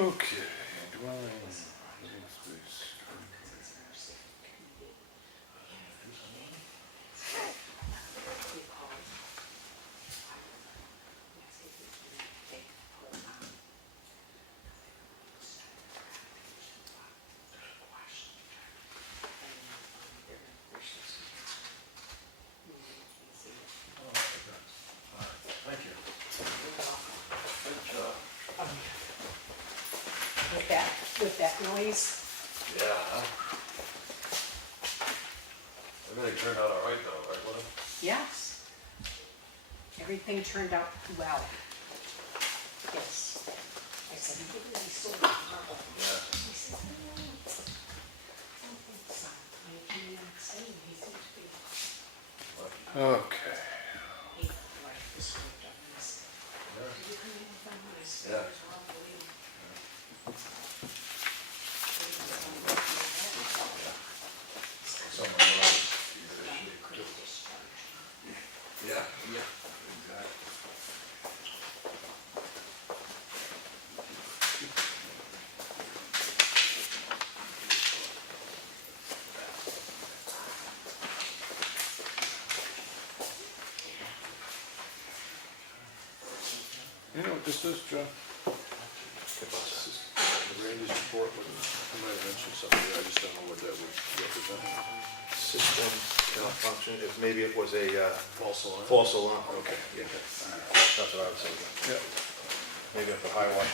Okay, dwelling, living space. Thank you. With that noise. Yeah. Everything turned out all right though, right, William? Yes. Everything turned out well. Yes. I said, he didn't really sort of marble. Yeah. He said, no, I don't think so. He seemed to be. Okay. He liked the script of this. Did you come in from this? Yeah. Yeah, yeah, exactly. You know what this is, John? This is Randy's report, but I might have mentioned something there, I just don't know what that would represent. System cannot function, if maybe it was a False alarm? false alarm. Okay, yeah. That's what I was thinking. Yeah. Maybe at the high watch.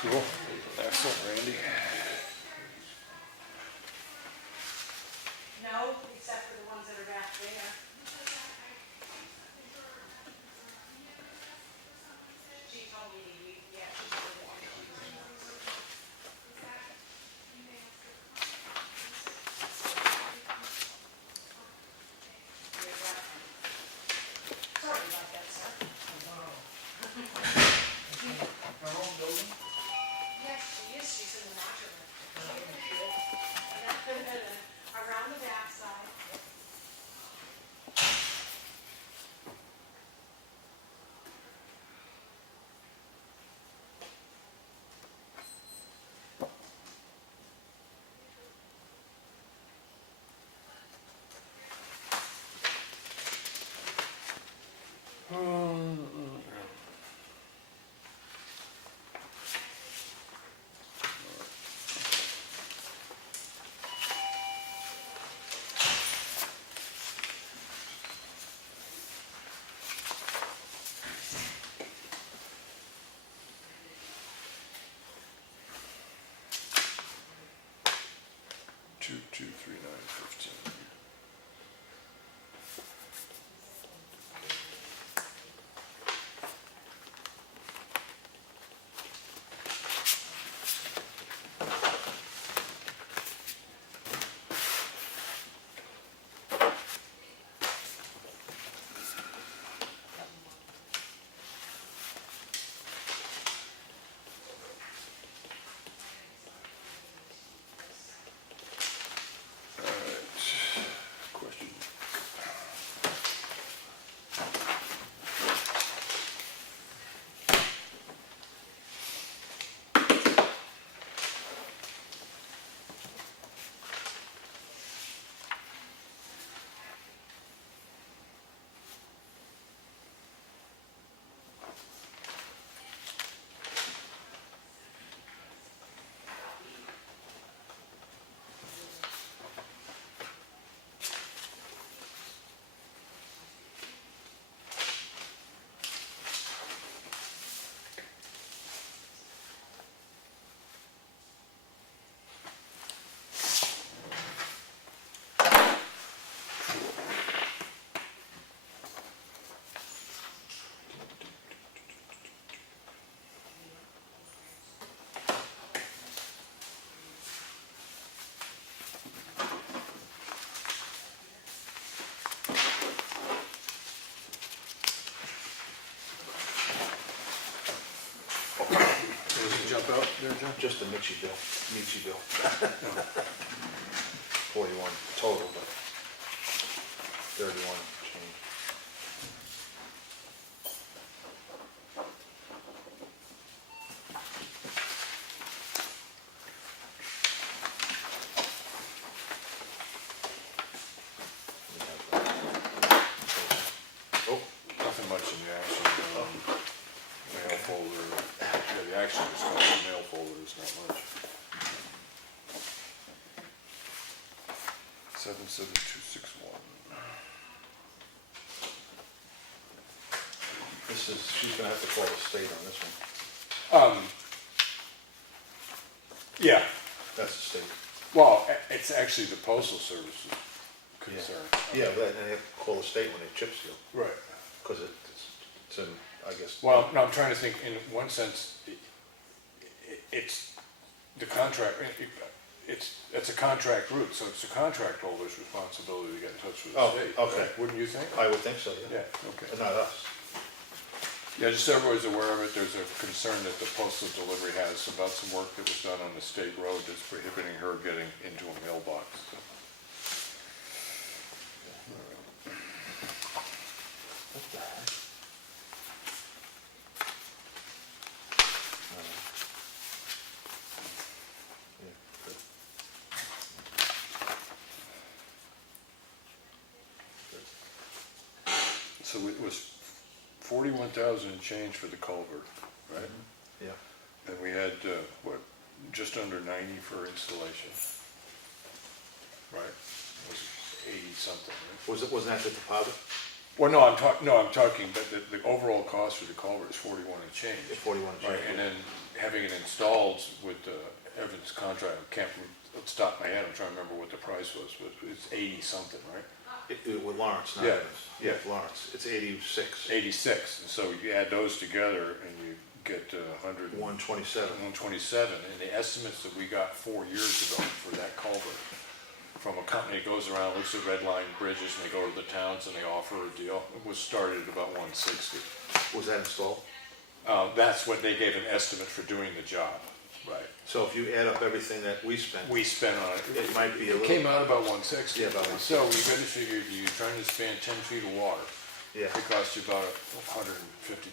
Cool. Excellent, Randy. No, except for the ones that are back there. She told me, yeah, she told me. Sorry about that, sir. Yes, she is. She's in the washer. Around the backside. Two, 3, 9, 15. John? Just the Michi bill. 41 total, but 31 change. Oh, Nothing much in the action, mail folder, yeah, the action is called the mail folder, is not much. 77261. this is, she's gonna have to call the state on this one. Yeah, That's the state. well, it's actually the postal service's concern. Yeah, but they have to call the state when they chip seal, Right. because it's in, I guess. Well, no, I'm trying to think, in one sense, it's the contract, it's a contract route, so it's the contract holder's responsibility to get in touch with the Oh, state. okay. Right? Wouldn't you think? I would think so, yeah. Yeah, okay. But not us. Yeah, just so everybody's aware of it, there's a concern that the postal delivery has about some work that was done on the state road that's prohibiting her getting into a mailbox. So. What the heck? Yeah, good. So it was 41,000 and change for the culvert, right? Yeah. And we had, what, just under 90 for installation, right? It was 80 something, right? Wasn't that the deposit? Well, no, I'm talking, but the overall cost for the culvert is 41 and change. 41 Right, and then having it installed with Evans contract, let's stop my head, I'm trying to remember what the price was, but it's 80 something, right? With Lawrence, not Yeah. Evans. Yeah, Lawrence, it's 86. 86, and so you add those together and you get 100. 127. 127, and the estimates that we got 4 years ago for that culvert from a company that goes around, looks at red line bridges, and they go to the towns and they offer a deal, it was started at about 160. Was that installed? That's what they gave an estimate for doing the job, right? So if you add up everything that we spent, We spent on it. it might be a It little. came out about 160. Yeah, about So you gotta figure, if you're trying to span 10 feet of water, Yeah, it costs you about $150,000,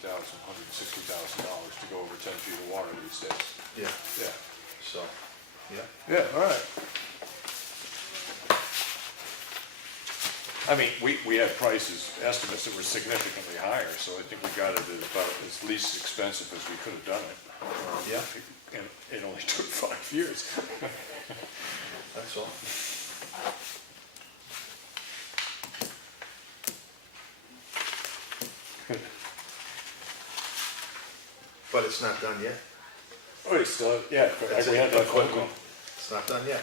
$160,000 to go over 10 feet of water these days. yeah, Yeah. so, yeah. Yeah, all right. I mean, we had prices, estimates that were significantly higher, so I think we got it at about as least expensive as we could have done it. Yeah. And it only took 5 years. That's all. But it's not done yet. Oh, it's still, yeah, That's we it. had that phone call. It's not done yet.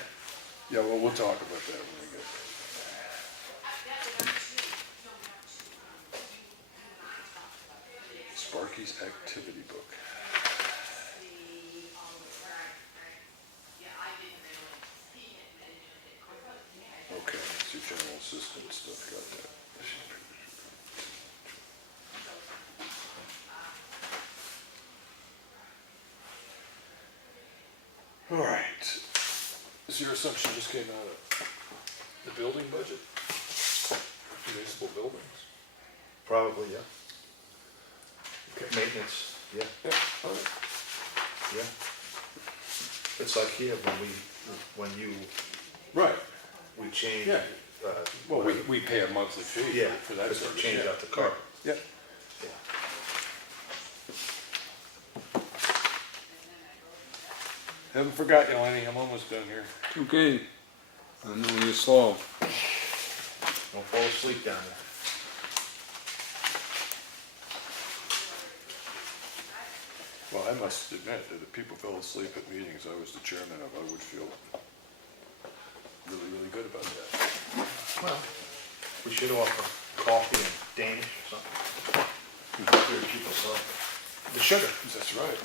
Yeah, well, we'll talk about that when we get there. Sparky's activity book. Okay, it's your general assistant stuff, got that. All right. Is your assumption just came out of the building budget? Municipal buildings? Probably, yeah. Okay. Maintenance, yeah, Yeah, all right. yeah. It's like here, when Right, we change. Yeah. well, whatever. we pay a monthly fee Yeah, for that because we service. change yeah. out the carpet. Yeah. Yeah. Haven't forgot you, Lenny, I'm almost done here. Okay, I know you're slow. Don't fall asleep down there. Well, I must admit that if people fell asleep at meetings I was the chairman of, I would feel really, really good about that. Well, we should offer coffee and Danish or something. Hear people talk. The sugar. That's right.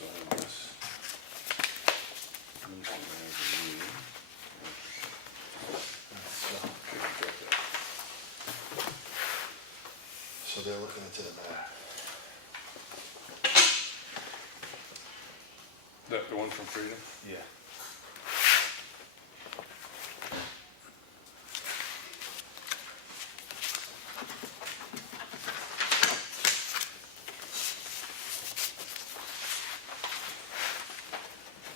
So I have this. Municipal manager meeting. Okay, we got that. So they're looking into the map. That the one from Freedom? Yeah.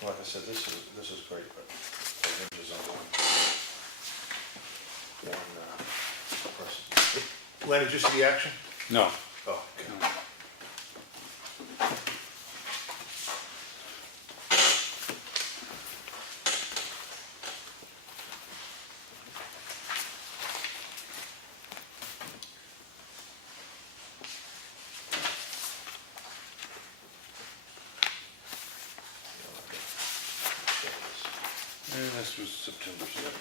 Like I said, this is great, but the hinges on one person. Leonard, did you see the action? No. Oh, okay. And this was September 7th.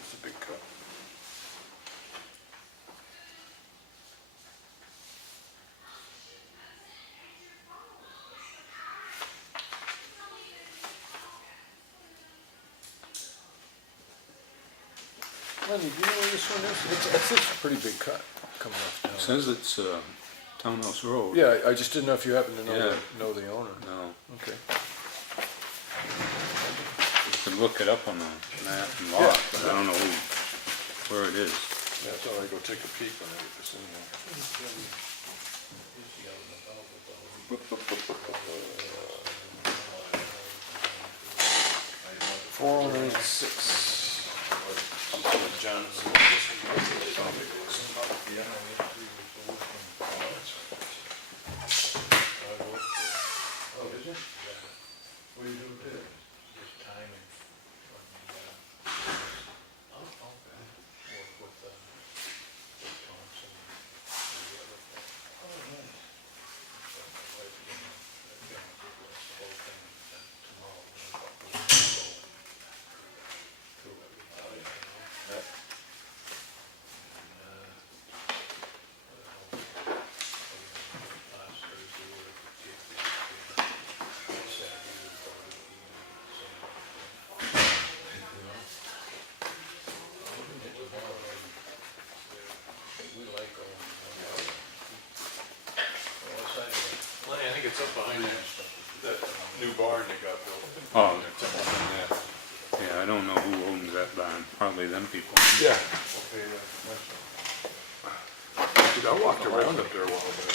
It's a big cut. Lenny, do you know where this one is? It's a pretty big cut coming off It town. says it's Townhouse Road. Yeah, I just didn't know if you happen to know, Yeah. know the owner. No. Okay. You could look it up on the map and lot, but I don't know where it is. Yeah, so I go take a peek when I get this in there. 4096. Johnson. Oh, did you? What are you doing there? Just timing. Oh, okay. Work with Thompson and the other thing. Oh, nice. So my wife is gonna do the whole thing, and tomorrow we're gonna go through everything, you know? Yeah. Last Thursday, we were at the TFC, Saturday, we were going to the we like going. What side of it? Lenny, I think it's up behind that new barn that got built. Oh, It's up behind that. yeah, I don't know who owns that barn. Probably them people. Yeah. Dude, I walked around up there a while back.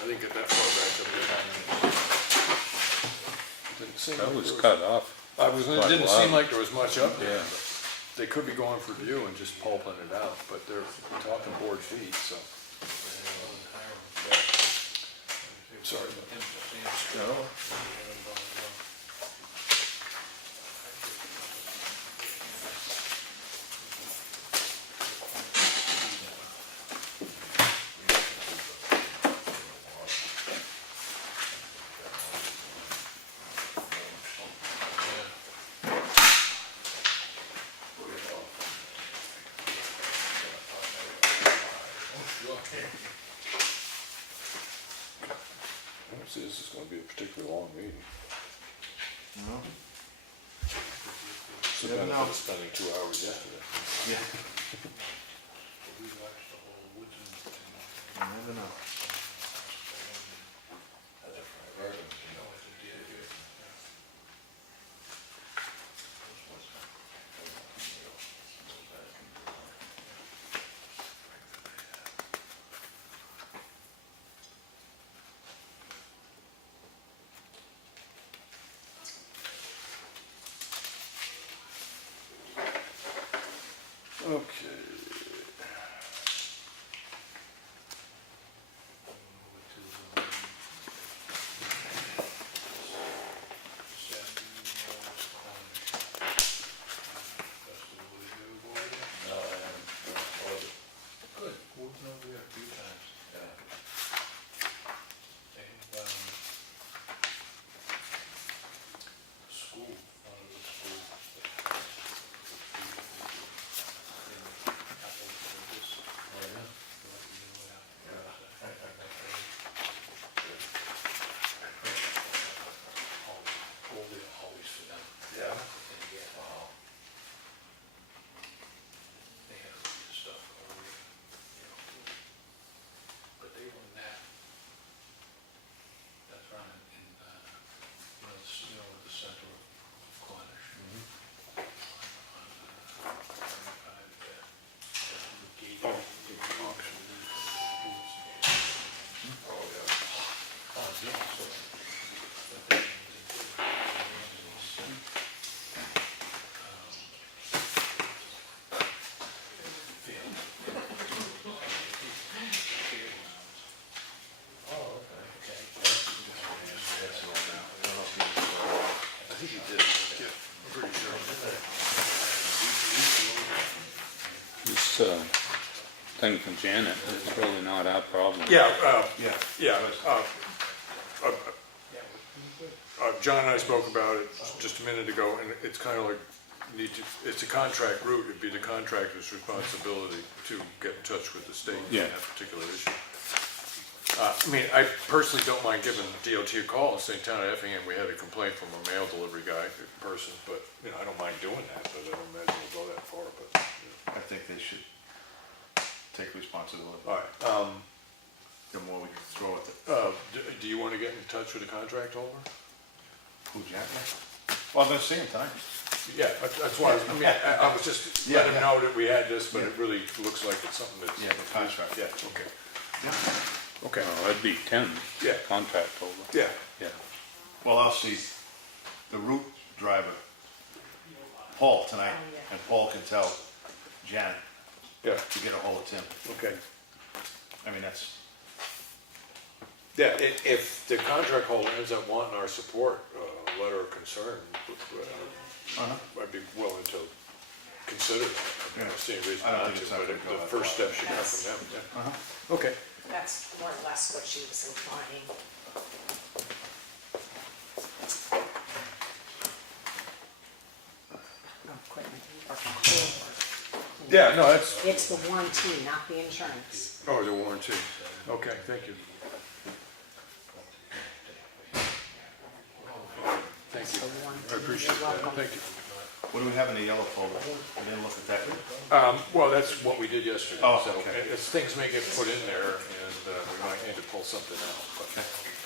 I didn't get that far back up there. Didn't seem That like was there cut off. It didn't seem like there was much up there. Yeah. But they could be going for view and just pulping it out, but they're talking board feet, so. Sorry about that. No. I don't see this is gonna be a particularly long meeting. No? It's the Never benefit know. of spending 2 hours yesterday. Yeah. We watched the whole woods and. You never know. Okay. I think he did, yeah, I'm pretty sure. This, thing from Janet, it's really not our problem. Yeah, Yeah. yeah, John and I spoke about it just a minute ago, and it's kind of like, it's a contract route, it'd be the contractor's responsibility to get in touch with the state on Yeah. that particular issue. I mean, I personally don't mind giving DOT a call and saying, town of Effingham, we had a complaint from a mail delivery guy, person, but, you know, I don't mind doing that, but I don't imagine we'll go that far, but, you know. I think they should take responsibility. All right, The more we can throw at the, do you want to get in touch with the contract holder? who, Jack? Well, I've been seeing time. Yeah, that's why, I was just letting him know that we had this, but it really looks like it's something that's. Yeah, the contract. Yeah, okay. Okay, Oh, that'd be 10, Yeah. contract holder. yeah, Yeah. Well, I'll see the route driver, Paul, tonight, and Paul can tell Janet yeah, to get a hold of Tim. okay. I mean, that's, Yeah, if the contract holder ends up wanting our support, letter of concern, I'd be willing to consider that. I don't see any reason I don't not think to, it's not but gonna go the that first far. step should come from them, yeah. Okay. That's more or less what she was implying. Equipment or Holbrook. Yeah, no, that's, It's the warranty, not the insurance. oh, the warranty. Okay, thank you. Thank you. The warranty. I appreciate You're that, welcome. thank you. what do we have in the yellow folder? We didn't look at that. Well, that's what we did yesterday, Oh, so okay. as things may get put in there, and we might need to pull something out, but.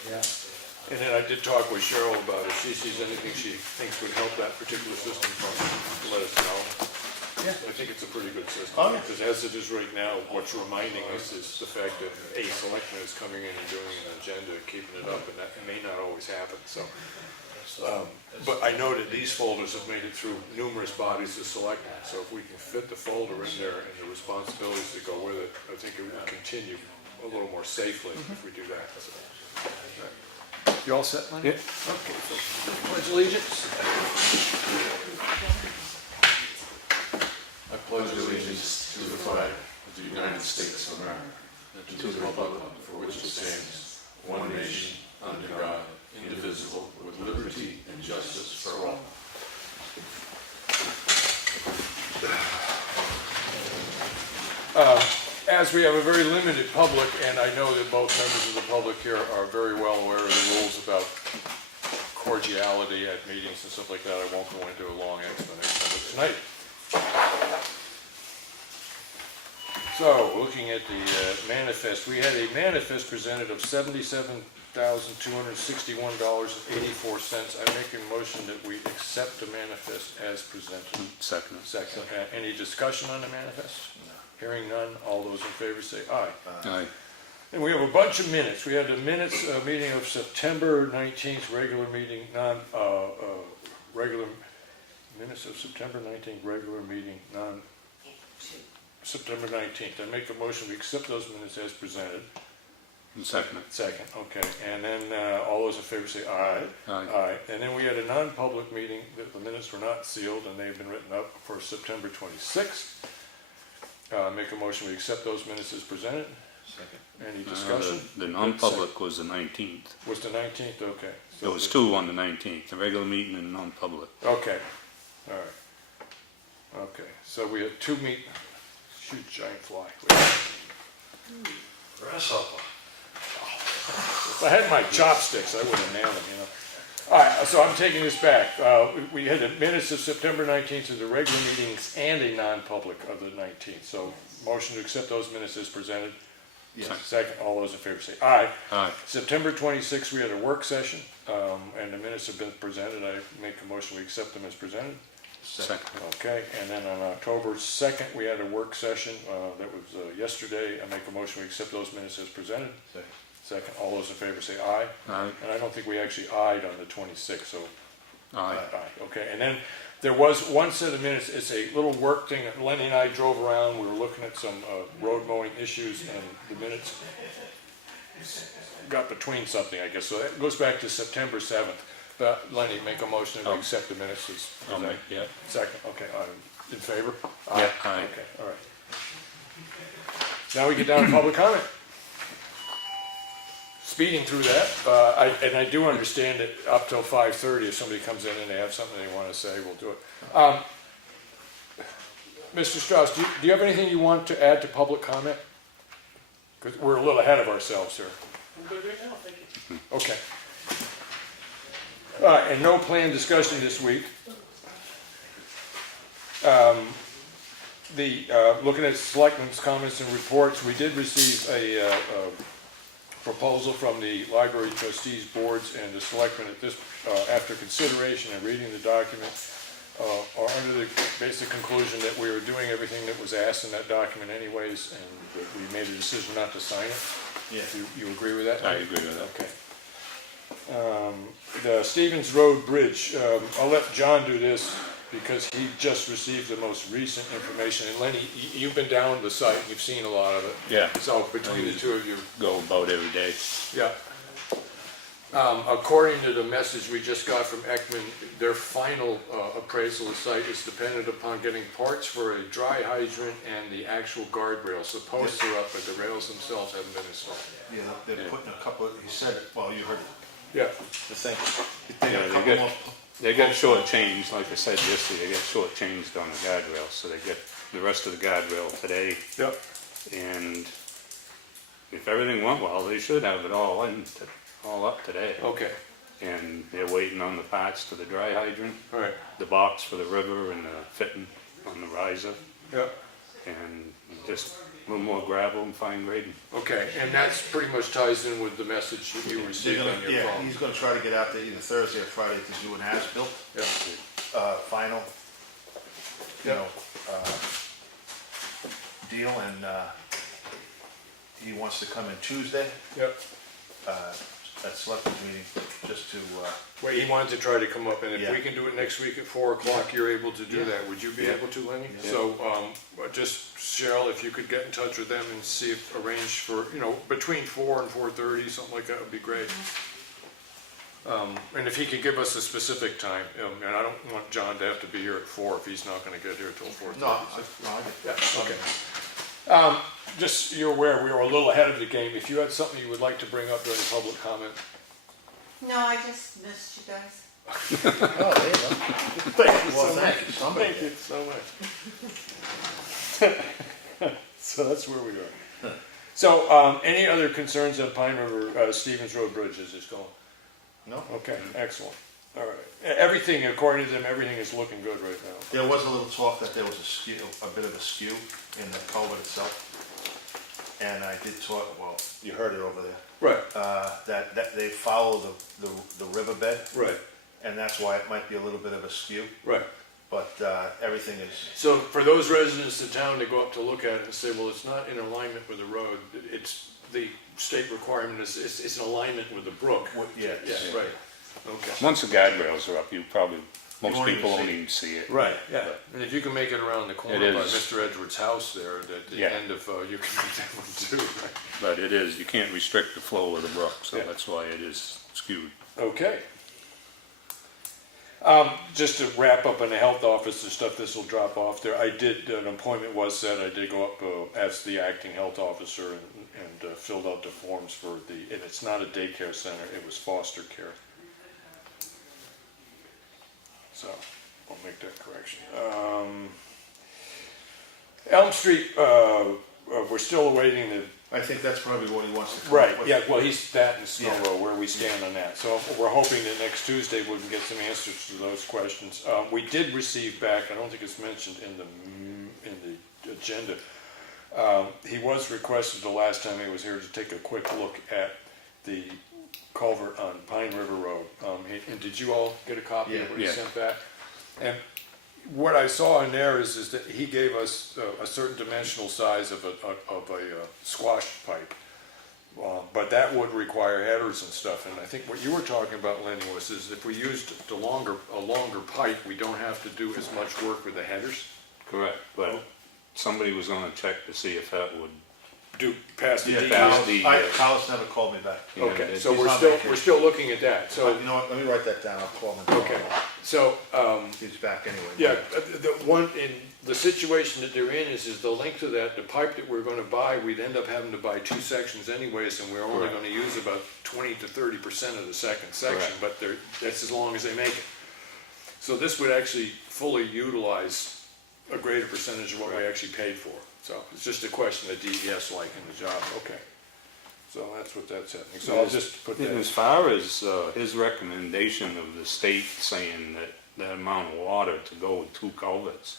Yeah. And then I did talk with Cheryle about it, if she sees anything she thinks would help that particular system, let us know. Yeah. I think it's a pretty good system, Oh, yeah. because as it is right now, what's reminding us is the fact that a selectman is coming in and doing an agenda and keeping it up, and that may not always happen, so. But I know that these folders have made it through numerous bodies of selectmen, so if we can fit the folder in there and the responsibilities that go with it, I think it will continue a little more safely if we do that, so. You all set, Lenny? Yeah. Okay, so pledge allegiance. I pledge allegiance to the flag of the United States of America and to the republic for which it stands, one nation, under God, indivisible, with liberty and justice for all. As we have a very limited public, and I know that both members of the public here are very well aware of the rules about cordiality at meetings and stuff like that, I won't go into a long explanation of it tonight. So, looking at the manifest, we had a manifest presented of $77,261.84. I make a motion that we accept the manifest as presented. Second. Second. Any discussion on the manifest? Hearing none, all those in favor say aye. Aye. And we have a bunch of minutes. We had the minutes, meeting of September 19th, regular meeting, regular, minutes of September 19th, regular meeting, September 19th. I make a motion to accept those minutes as presented. Second. Second, okay. And then all those in favor say aye. Aye. Aye. And then we had a non-public meeting, the minutes were not sealed, and they've been written up for September 26th. Make a motion to accept those minutes as presented. Second. Any discussion? The non-public was the 19th. Was the 19th, okay. There was two on the 19th, the regular meeting and non-public. Okay, all right. Okay, so we had two shoot, giant fly. Grasshopper. If I had my chopsticks, I would have nailed them, you know. All right, so I'm taking this back. We had the minutes of September 19th of the regular meetings and a non-public of the 19th. So motion to accept those minutes as presented. Yes. Second, all those in favor say aye. Aye. September 26th, we had a work session, and the minutes have been presented. I make a motion we accept them as presented. Second. Okay, and then on October 2nd, we had a work session, that was yesterday. I make a motion we accept those minutes as presented. Second. Second, all those in favor say aye. Aye. And I don't think we actually ayed on the 26th, so Aye. aye, okay. And then there was one set of minutes, it's a little work thing, that Lenny and I drove around, we were looking at some road mowing issues, and the minutes got between something, I guess, so that goes back to September 7th. But Lenny, make a motion to accept the minutes as I'll presented. make, yeah. Second, okay, in favor? Yeah, aye. Okay, all right. Now we get down to public comment. Speeding through that, and I do understand that up till 5:30, if somebody comes in and they have something they want to say, we'll do it. Mr. Strauss, do you have anything you want to add to public comment? Because we're a little ahead of ourselves here. I'm good right now, thank you. Okay. And no planned discussion this week. Looking at selectmen's comments and reports, we did receive a proposal from the library trustees boards and the selectmen at this, after consideration and reading the document, are under the basic conclusion that we were doing everything that was asked in that document anyways, and that we made a decision not to sign it. Yeah. You agree with that? I agree with that. Okay. The Stevens Road Bridge, I'll let John do this because he just received the most recent information. And Lenny, you've been down the site, you've seen a lot of it. Yeah. So between the two of you, Go about every day. yeah. According to the message we just got from Ekman, their final appraisal of the site is dependent upon getting parts for a dry hydrant and the actual guardrails. The posts are up, but the rails themselves haven't been installed. Yeah, they're putting a couple, he said, well, you heard Yeah. the thing. Yeah, they got shortchanged, like I said yesterday, they got shortchanged on the guardrails, so they get the rest of the guardrail today. Yep. And if everything went well, they should have it all all up today. Okay. And they're waiting on the parts to the dry hydrant, All right. the box for the river and the fitting on the riser, Yep. and just a little more gravel and fine grading. Okay, and that's pretty much ties in with the message that you They're received gonna, on your yeah, phone. he's gonna try to get out there either Thursday or Friday to do an as-built, Yeah. final, you Yep. know, deal, and, he wants to come in Tuesday, Yep. at selectmen's meeting, just to, Well, he wanted to try to come up, and if we Yeah. can do it next week at 4 o'clock, you're able to do Yeah. that. Would you be Yeah. able to, Lenny? Yeah. So, just Cheryl, if you could get in touch with them and see if arrange for, between 4 and 4:30, something like that would be great. And if he could give us a specific time, and I don't want John to have to be here at 4 if he's not gonna get here till 4:30. no, I get Yeah, okay. Just, you're aware, we were a little ahead of the game. If you had something you would like to bring up during public comment. No, I just missed you guys. Oh, there you go. Thank you Well, thank you. Somebody Thank you so much. So that's where we are. So, any other concerns on Pine River, Stevens Road Bridge as it's going? No? Okay, excellent. All right. Everything, according to them, everything is looking good right now. There was a little talk that there was a bit of a skew in the culvert itself. And I did talk, well, you heard it over there, Right, that they follow the riverbed, right, and that's why it might be a little bit of a skew, right. but everything is, So for those residents of town to go up to look at it and say, well, it's not in alignment with the road, it's, the state requirement is, it's in alignment with the brook. yeah. Yeah, right, okay. Once the guardrails are up, most won't even people won't see it. even see it. Right, yeah, and if you can make it around the corner It by is. Mr. Edwards' house there, at the Yeah. end of, you can make that one too, right? But it is, you can't restrict the flow of the brook, so Yeah. that's why it is skewed. Okay. Just to wrap up on the health officer stuff, this will drop off there. An appointment was set, I did go up as the acting health officer and filled out the forms for and it's not a daycare center, it was foster care. So, I'll make that correction. Elm Street, we're still awaiting the I think that's probably what he wants to come right, up with. yeah, well, he's that in Snow Yeah. Row, where we stand on that. So we're hoping that next Tuesday we can get some answers to those questions. We did receive back, I don't think it's mentioned in the agenda, he was requested the last time he was here to take a quick look at the culvert on Pine River Road. And did you all get a copy of what he Yeah. sent back? And what I saw in there is that he gave us a certain dimensional size of a squash pipe. But that would require headers and stuff, and I think what you were talking about, Lenny, was is if we used a longer pipe, we don't have to do as much work with the headers. Correct, but somebody was gonna check to see if that would, Do past the Yeah, DES. Carlos never called me back. you know, Okay, it- so he's we're on still, vacation. we're still looking at that, so, You know what, let me write that down, I'll call him. tomorrow. okay, so, He's back anyway. yeah, the one, in the situation that they're in is the length of that, the pipe that we're gonna buy, we'd end up having to buy 2 sections anyways, and we're only Correct. gonna use about 20 to 30% of the second section, Correct. but that's as long as they make it. So this would actually fully utilize a greater percentage of what we actually paid for. So it's just a question of DES liking the job, okay. So that's what that's happening, so I'll just put And that, as far as his recommendation of the state saying that amount of water to go with 2 culverts,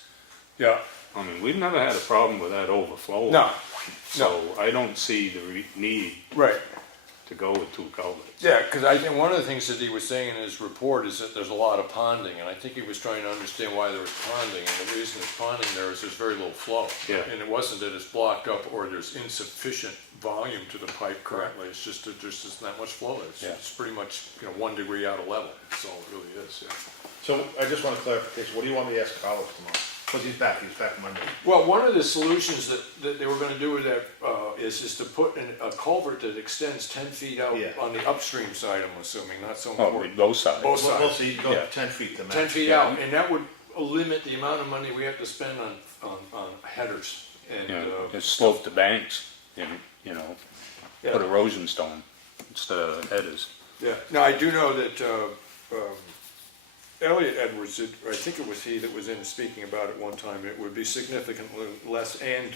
yeah, I mean, we've never had a problem with that overflowing. no, So I don't see the need right. to go with 2 culverts. Yeah, because I think one of the things that he was saying in his report is that there's a lot of ponding, and I think he was trying to understand why there was ponding, and the reason there's ponding there is there's very little flow. Yeah. And it wasn't that it's blocked up or there's insufficient volume to the pipe currently, it's just that there's just not much flow. It's pretty much, 1 degree out of level, that's all it really is, yeah. So I just want a clarification, what do you want me to ask Carlos tomorrow? Because he's back Monday. Well, one of the solutions that they were gonna do with that, is to put in a culvert that extends 10 feet out Yeah. on the upstream side, I'm assuming, not so Oh, much. with both sides. Both Well, sides. so you go Yeah. 10 feet to max. 10 feet out, and that would limit the amount of money we have to spend on headers. And, You know, just slope the banks and, you know, yeah, put erosion stone instead of headers. yeah. Now, I do know that Elliot Edwards, I think it was he that was in speaking about it one time, it would be significantly less, and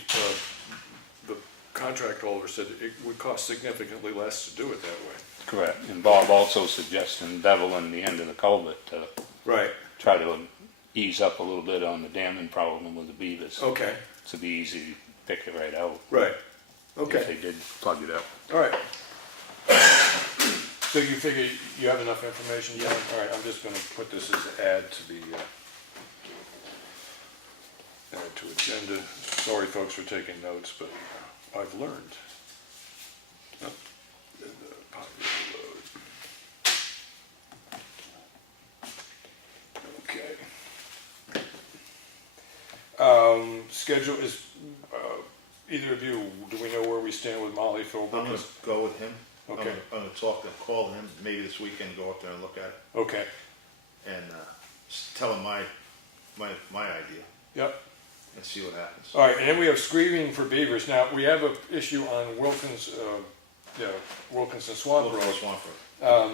the contract holder said it would cost significantly less to do it that way. Correct. And Bob also suggesting beveling the end of the culvert to Right, try to ease up a little bit on the damming problem with the beavers. okay, To be easy to pick it right out. right, If okay, they did plug it up. all right. So you figure you have enough information, John? All right, I'm just gonna put this as an add to the, add to agenda. Sorry, folks, for taking notes, but I've learned. Oh, and the popular load. Okay. Schedule is, either of you, do we know where we stand with Molly I'm Philbrook? gonna go with him. Okay. I'm gonna call him maybe this weekend, go up there and look at it, Okay, and tell him my idea, yep. and see what happens. All right, and then we have screening for beavers. Now, we have an issue on Wilkinson Swamp Look at Road. Swamp Road.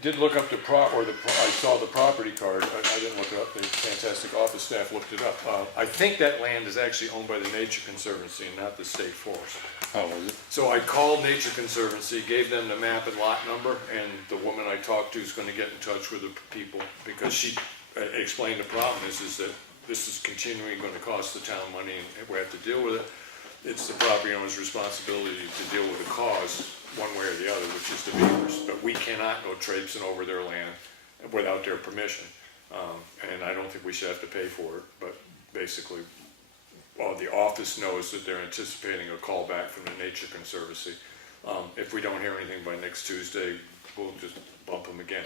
Did look up I saw the property card. I didn't look it up. The fantastic office staff looked it up. I think that land is actually owned by the Nature Conservancy and not the state forest. Oh, is it? So I called Nature Conservancy, gave them the map and lot number, and the woman I talked to is gonna get in touch with the people, because she explained the problem is that this is continuing gonna cost the town money, and we have to deal with it. It's the property owner's responsibility to deal with the cause, one way or the other, which is the beavers, but we cannot go traipsing over their land without their permission. And I don't think we should have to pay for it, but basically, the office knows that they're anticipating a call back from the Nature Conservancy. If we don't hear anything by next Tuesday, we'll just bump them again.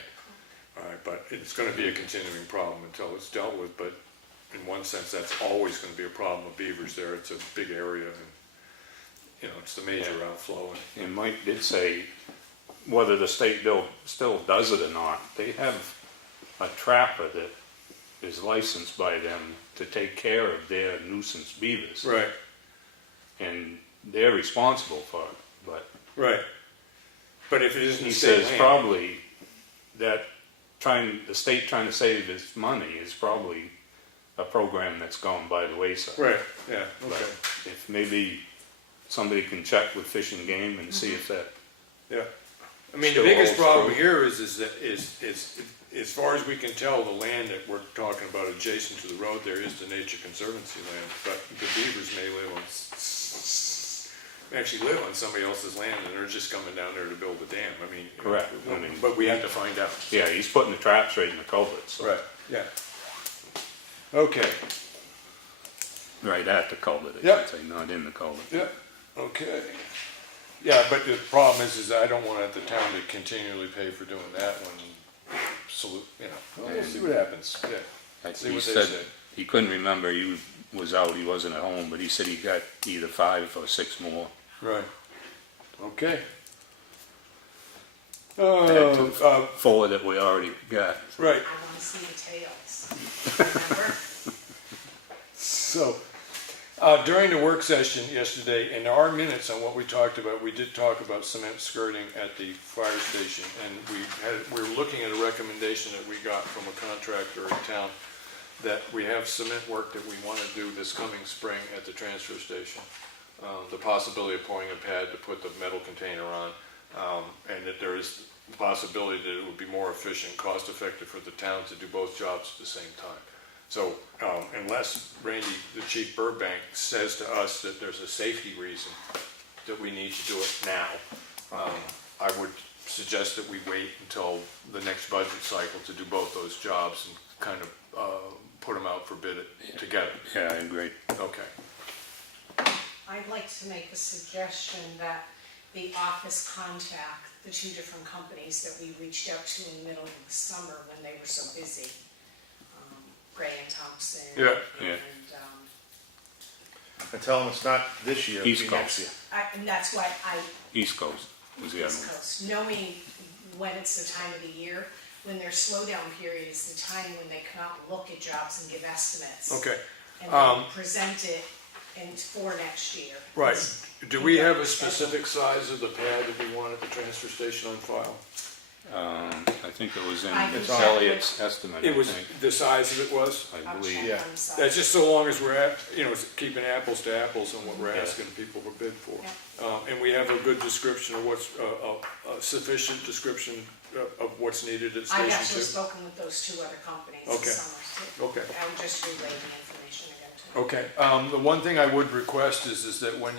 All right, but it's gonna be a continuing problem until it's dealt with, but in one sense, that's always gonna be a problem with beavers there. It's a big area, and, it's the major outflow. And Mike did say, whether the state bill still does it or not, they have a trapper that is licensed by them to take care of their nuisance beavers. Right, And they're responsible for it, but right. But if it isn't he state says land. probably that the state trying to save its money is probably a program that's gone by the wayside. Right, yeah, But okay, if maybe somebody can check with Fish and Game and see if that, yeah. I mean, the Still biggest holds problem true. here is that, as far as we can tell, the land that we're talking about adjacent to the road there is the Nature Conservancy land, but the beavers may actually live on somebody else's land, and they're just coming down there to build a dam. I mean. Correct. I mean- But we have to find out. yeah, he's putting the traps right in the culverts. So Right, yeah. Okay, right at the culvert, I Yep. should say, not in the culvert. yeah, okay. Yeah, but the problem is I don't want the town to continually pay for doing that when, we'll see what happens, yeah. See He what they said say. he couldn't remember, he was out, he wasn't at home, but he said he got either 5 or 6 more. Right. Okay. Add to the 4 that we already got. Right, I wanna see the tails, remember? so, during the work session yesterday, in our minutes on what we talked about, we did talk about cement skirting at the fire station, and we were looking at a recommendation that we got from a contractor in town that we have cement work that we want to do this coming spring at the transfer station. The possibility of pouring a pad to put the metal container on, and that there is the possibility that it would be more efficient, cost effective for the town to do both jobs at the same time. So unless Randy, the Chief Burbank, says to us that there's a safety reason that we need to do it now, I would suggest that we wait until the next budget cycle to do both those jobs and kind of put them out for bid together. Yeah, I agree. Okay. I'd like to make a suggestion that the office contact the 2 different companies that we reached out to in the middle of the summer when they were so busy. Gray and Thompson. Yeah. Yeah. And tell them it's not this year, it'll East be next year. Coast. And that's why East Coast was the other East one. Coast, knowing when it's the time of the year, when their slowdown period is the time when they come out and look at jobs and give estimates. Okay. And then present it for next year. Right. Do we have a specific size of the pad that we want at the transfer station on file? I think it was in I can check Elliot's estimate, I It was, think. the size of it was? I I'll believe. check Yeah. on the side. That's just so long as we're keeping apples to apples on what we're Yeah. asking people for bid for. And we have a good description of what's, a sufficient description of what's needed at I've Station actually 2? spoken with those 2 other companies Okay. this summer, so Okay. I would just relay the information again to them. Okay, the one thing I would request is that when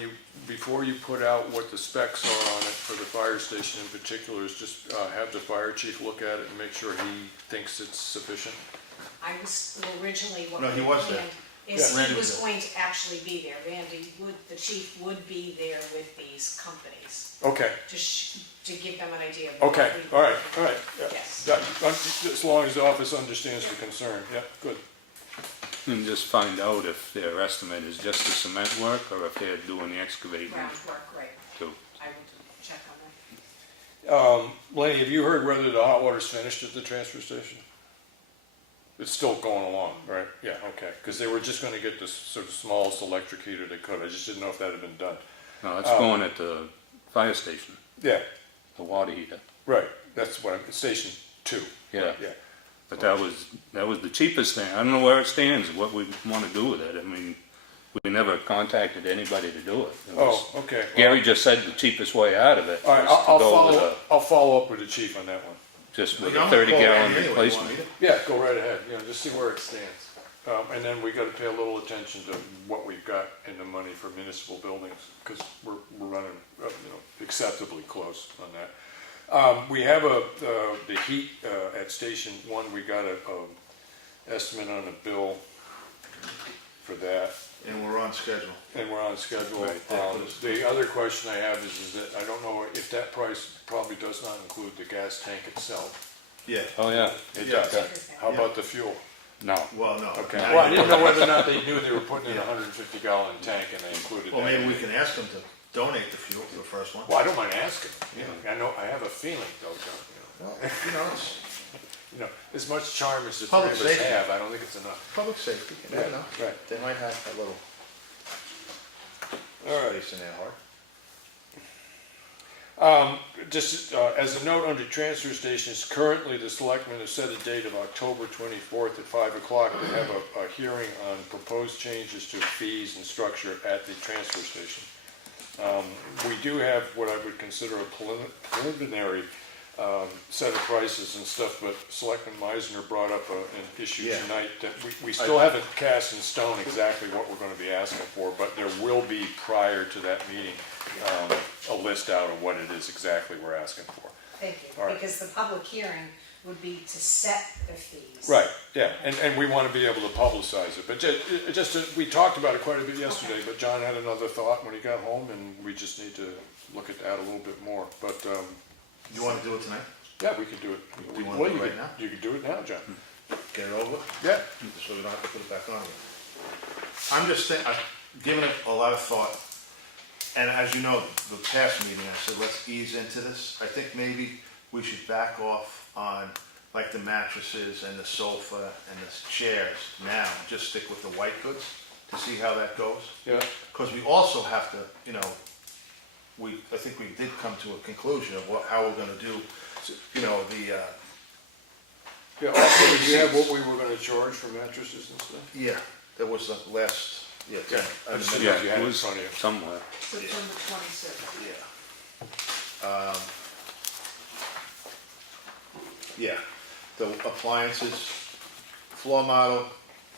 before you put out what the specs are on it for the fire station in particular, is just have the fire chief look at it and make sure he thinks it's sufficient. I was originally, what No, we he was there. planned is Randy he was was there. going to actually be there. Randy would, the chief would be there with these companies, Okay, to give them an idea of what okay, we- all right, yeah. Yes. As long as the office understands the concern, yeah, good. And just find out if their estimate is just the cement work or if they're doing the excavating Groundwork, right, too. I will check on that. Lenny, have you heard whether the hot water's finished at the transfer station? It's still going along, right? Yeah, okay, because they were just gonna get this sort of smallest electric heater they could, I just didn't know if that had been done. No, it's going at the fire station, Yeah, the water heater. right, that's what Station 2. Yeah. Yeah, But that was the cheapest thing. I don't know where it stands, what we want to do with it. I mean, we never contacted anybody to do it. It was- oh, okay. Gary just said the cheapest way out of it All right, was to go with I'll follow up with the chief on that one. just with I'm a gonna call 30-gallon Randy anyway, you want replacement. me to? Yeah, go right ahead, just see where it stands. And then we gotta pay a little attention to what we've got in the money for municipal buildings, because we're running, acceptably close on that. We have the heat, at Station 1, we got a estimate on a bill for that, And we're on schedule. and we're on schedule. Right. The other question I have is that I don't know if that price probably does not include the gas tank itself. Yeah, Oh, yeah. It Yeah. does. How about the fuel? No. well, no. Okay, Now well, I you- didn't know whether or not they knew they were putting in a Yeah. 150-gallon tank and they included that. Well, maybe we can ask them to donate the fuel for the first one. Well, I don't mind asking, I know, I have a feeling though, John, Well, it's as much charm as the three Public of us safety. have, I don't think it's enough. public safety, you never know. Right, They might have a little all right. space in their heart. Just as a note under transfer stations, currently the selectmen have set a date of October 24th at 5 o'clock to have a hearing on proposed changes to fees and structure at the transfer station. We do have what I would consider a preliminary set of prices and stuff, but Selectman Meisner brought up an issue Yeah. tonight that we still haven't cast in stone exactly what we're going to be asking for, but there will be, prior to that meeting, a list out of what it is exactly we're asking for. Thank All you, right. because the public hearing would be to set the fees. Right, yeah, and we want to be able to publicize it, but we talked about it quite a bit yesterday, but John had another thought when he got home, and we just need to look at that a little bit more, but, You wanna do it tonight? yeah, we could do it. Do you wanna Well, do it right could- now? You could do it now, John. Get it over? Yeah. So we don't have to put it back on again. I'm just saying, I've given it a lot of thought, and as you know, the past meeting, I said, let's ease into this. I think maybe we should back off on like the mattresses and the sofa and the chairs now, just stick with the white goods to see how that goes. Yeah. Because we also have to, you know, I think we did come to a conclusion of how we're gonna do, you know, Yeah, also, did you have what we were gonna charge for mattresses and stuff? yeah, that was the last, yeah. I just and the- Yeah, Yeah, you had it it in was front of you. somewhere. September 26th. Yeah. Yeah, the appliances, floor model,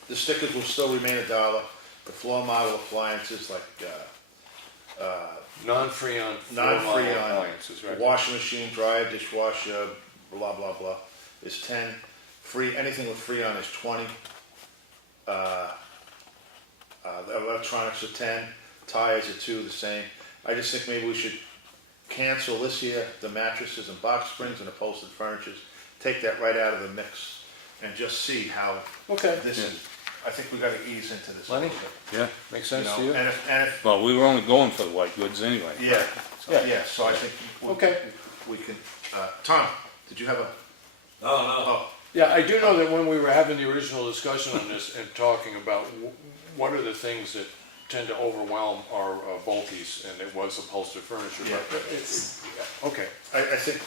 the stickers will still remain $1. The floor model appliances like, Non-freon. non-freon, appliances, right? washing machine, dryer, dishwasher, blah, blah, blah, is 10. Free, anything with freon is 20. The electronics are 10, tires are 2, the same. I just think maybe we should cancel this year, the mattresses and box springs and upholstered furnitures, take that right out of the mix and just see how Okay. this is. I think we gotta ease into this a Lenny? little bit. Yeah, Makes You sense know, to you? and if, well, we were only going for the white goods anyway. yeah, Yeah. yeah, so I think Okay. we can, Tom, did you have a, No, oh, Yeah, I do know that when we were having the original discussion on this and talking about what are the things that tend to overwhelm our bulkies, and it was upholstered furniture, but okay, I think,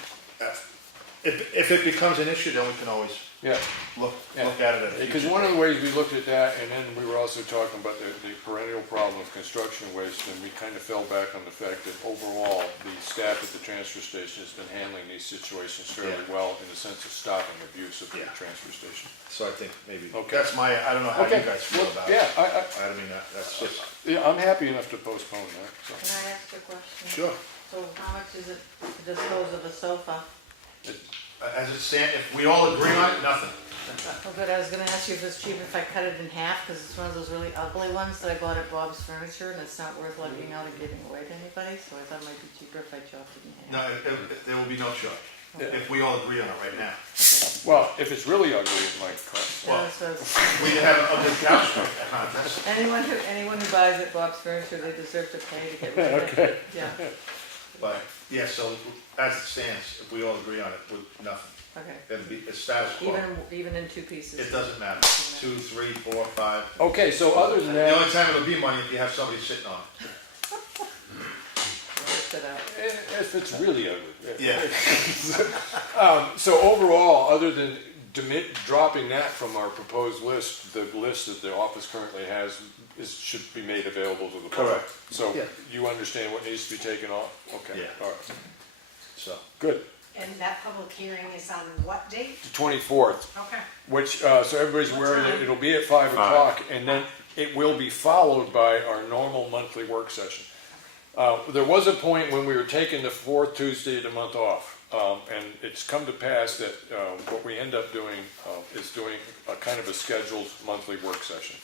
if it becomes an issue, then we can always yeah. look Yeah. at it at a Because future one of date. the ways we looked at that, and then we were also talking about the perennial problem of construction waste, and we kind of fell back on the fact that overall, the staff at the transfer station has been handling these situations fairly Yeah. well in the sense of stopping abuse of the Yeah. transfer station. So I think maybe, Okay. that's my, I don't know how you Okay, guys feel well, about yeah, it. I mean, that's just, yeah, I'm happy enough to postpone that, so. Can I ask a question? sure. So how much is it to dispose of a sofa? As it stands, if we all agree on it, nothing. Oh, good, I was gonna ask you if it's cheap if I cut it in half, because it's one of those really ugly ones that I bought at Bob's Furniture, and it's not worth lugging out and giving away to anybody, so I thought it might be cheaper if I chopped it in No, half. there will be no charge, Yeah. if we all agree on it right now. Okay. Well, if it's really ugly, it might cost. Yeah, so We can have an ugly couch contest. anyone who buys at Bob's Furniture, they deserve to pay to get rid of it. Okay. Yeah, But, yeah, so as it stands, if we all agree on it, with nothing, okay. it'll be, it's status quo. Even in two pieces. It doesn't matter, 2, 3, 4, 5. Okay, so other than The that, only time it'll be money if you have somebody sitting on it. Worked it out. if it's really ugly. Yeah. So overall, other than dropping that from our proposed list, the list that the office currently has should be made available to the public. Correct. So Yeah. you understand what needs to be taken off? Okay, Yeah. all right, So, good. And that public hearing is on what date? The 24th, Okay. which, so everybody's aware that it'll be at 5 o'clock, and then it will be followed by our normal monthly work session. There was a point when we were taking the fourth Tuesday of the month off, and it's come to pass that what we end up doing is doing a kind of a scheduled monthly work session,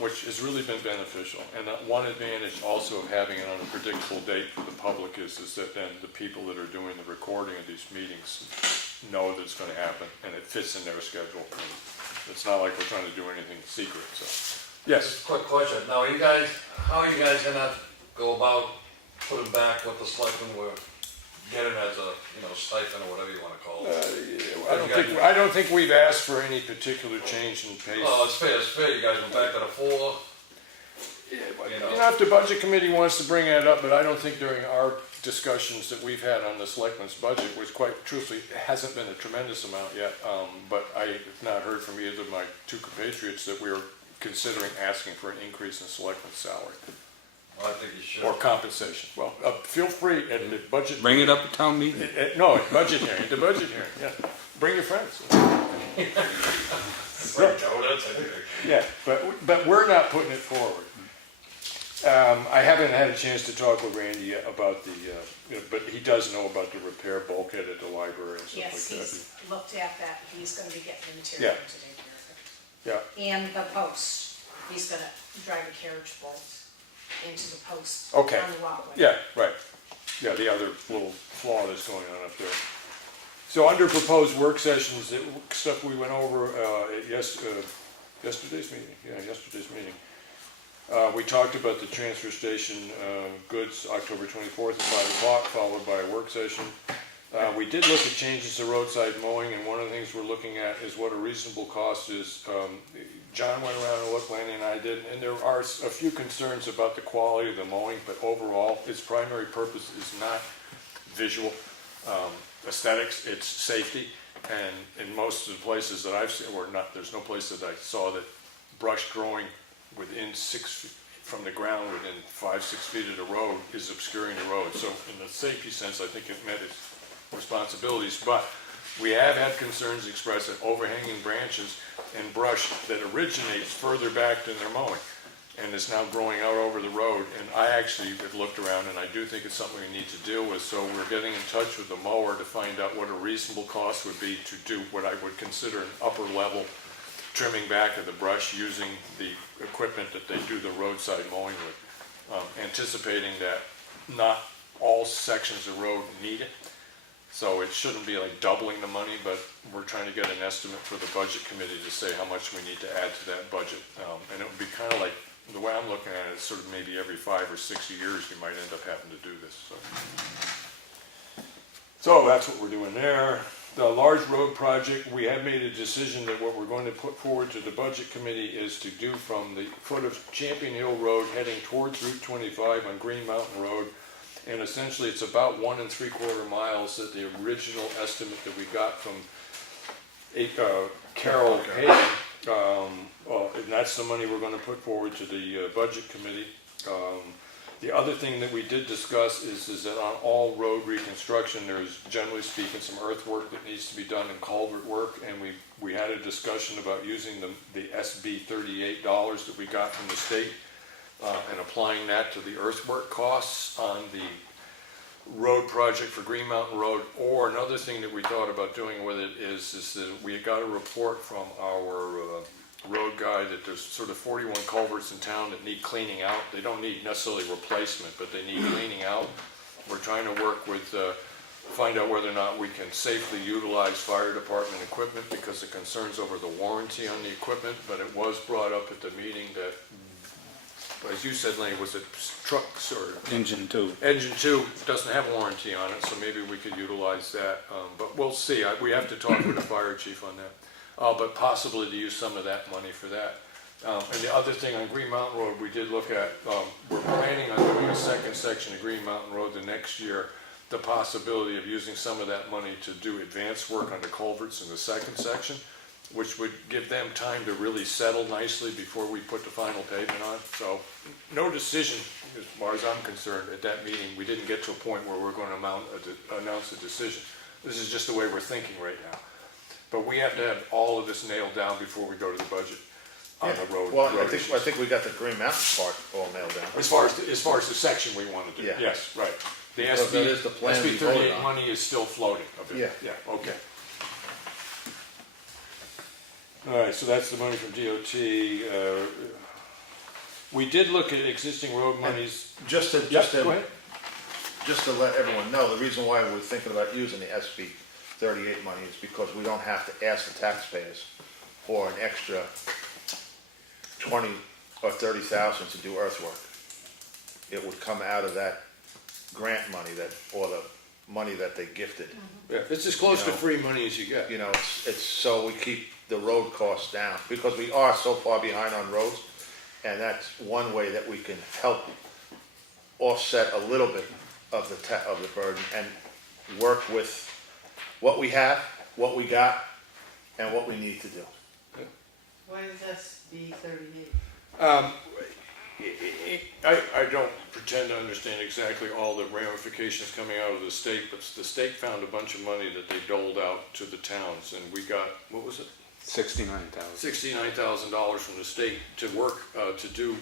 which has really been beneficial. And one advantage also of having it on a predictable date for the public is that then the people that are doing the recording of these meetings know that it's going to happen, and it fits in their schedule. And it's not like we're trying to do anything secret, so. Yes? Just a quick question. Now, how are you guys gonna go about putting back what the selectmen were getting as a, stipend or whatever you wanna call it? I don't think we've asked for any particular change in pace. Oh, it's fair. You guys went back to the 4. If the budget committee wants to bring that up, but I don't think during our discussions that we've had on the selectmen's budget, which quite truthfully hasn't been a tremendous amount yet, but I have not heard from either of my two compatriots that we're considering asking for an increase in selectmen's salary Well, I think you should. or compensation. Well, feel free at the budget. Bring it up at town meeting. No, at budget hearing, the budget hearing, yeah. Bring your friends. Donuts, I think. Yeah, but we're not putting it forward. I haven't had a chance to talk with Randy yet about but he does know about the repair bulkhead at the library and stuff Yes, like that. he's looked at that, he's gonna be getting the material to take care of it. Yeah, And the post, he's gonna drive a carriage bolt into the post Okay. on the walkway. yeah, right. yeah, the other little flaw that's going on up there. So under proposed work sessions, stuff we went over at yesterday's meeting. We talked about the transfer station goods, October 24th at 5 o'clock, followed by a work session. We did look at changes to roadside mowing, and one of the things we're looking at is what a reasonable cost is. John went around and looked, Lanny and I did, and there are a few concerns about the quality of the mowing, but overall, its primary purpose is not visual aesthetics, it's safety. And in most of the places that I've seen, there's no place that I saw that brush growing within 6 feet from the ground, within 5-6 feet of the road, is obscuring the road. So in the safety sense, I think it met its responsibilities, but we have had concerns expressed that overhanging branches and brush that originates further back than they're mowing and is now growing out over the road. And I actually have looked around, and I do think it's something we need to deal with. So we're getting in touch with the mower to find out what a reasonable cost would be to do what I would consider an upper level trimming back of the brush using the equipment that they do the roadside mowing with, anticipating that not all sections of road need it. So it shouldn't be like doubling the money, but we're trying to get an estimate for the budget committee to say how much we need to add to that budget. And it would be kind of like, the way I'm looking at it, is sort of maybe every 5 or 6 years you might end up having to do this. So that's what we're doing there. The large road project, we have made a decision that what we're going to put forward to the budget committee is to do from the foot of Champion Hill Road heading towards Route 25 on Green Mountain Road. And essentially it's about 1 3/4 miles at the original estimate that we got from Carol Hayden. And that's the money we're going to put forward to the budget committee. The other thing that we did discuss is that on all road reconstruction, there's generally speaking some earthwork that needs to be done and culvert work, and we had a discussion about using the SB $38 that we got from the state and applying that to the earthwork costs on the road project for Green Mountain Road. Or another thing that we thought about doing with it is that we got a report from our road guy that there's sort of 41 culverts in town that need cleaning out. They don't need necessarily replacement, but they need cleaning out. We're trying to work with, find out whether or not we can safely utilize fire department equipment because of concerns over the warranty on the equipment. But it was brought up at the meeting that, as you said, Lane, was it trucks or? Engine 2. Engine 2 doesn't have a warranty on it, so maybe we could utilize that. But we'll see. We have to talk with the fire chief on that. But possibly to use some of that money for that. And the other thing on Green Mountain Road, we did look at, we're planning on doing a second section of Green Mountain Road the next year. The possibility of using some of that money to do advanced work on the culverts in the second section, which would give them time to really settle nicely before we put the final pavement on. So no decision, as far as I'm concerned, at that meeting. We didn't get to a point where we're going to announce a decision. This is just the way we're thinking right now. But we have to have all of this nailed down before we go to the budget on the road. Well, road I think we got the Green Mountain part all nailed down. As far as the section we want to do, Yeah. yes, right. The Because that is the plan SB we voted 38 on. money is still floating a bit. Yeah. Yeah, okay. All right, so that's the money from DOT. We did look at existing road monies. Just to Go ahead. let everyone know, the reason why we're thinking about using the SB 38 money is because we don't have to ask the taxpayers for an extra 20 or 30,000 to do earthwork. It would come out of that grant money or the money that they gifted. Yeah, it's as close to free money as you get. You know, it's so we keep the road costs down because we are so far behind on roads, and that's one way that we can help offset a little bit of the burden and work with what we have, what we got, and what we need to do. Why is SB 38? I don't pretend to understand exactly all the ramifications coming out of the state, but the state found a bunch of money that they doled out to the towns, and we got, what was it? $69,000. $69,000 from the state to work, to do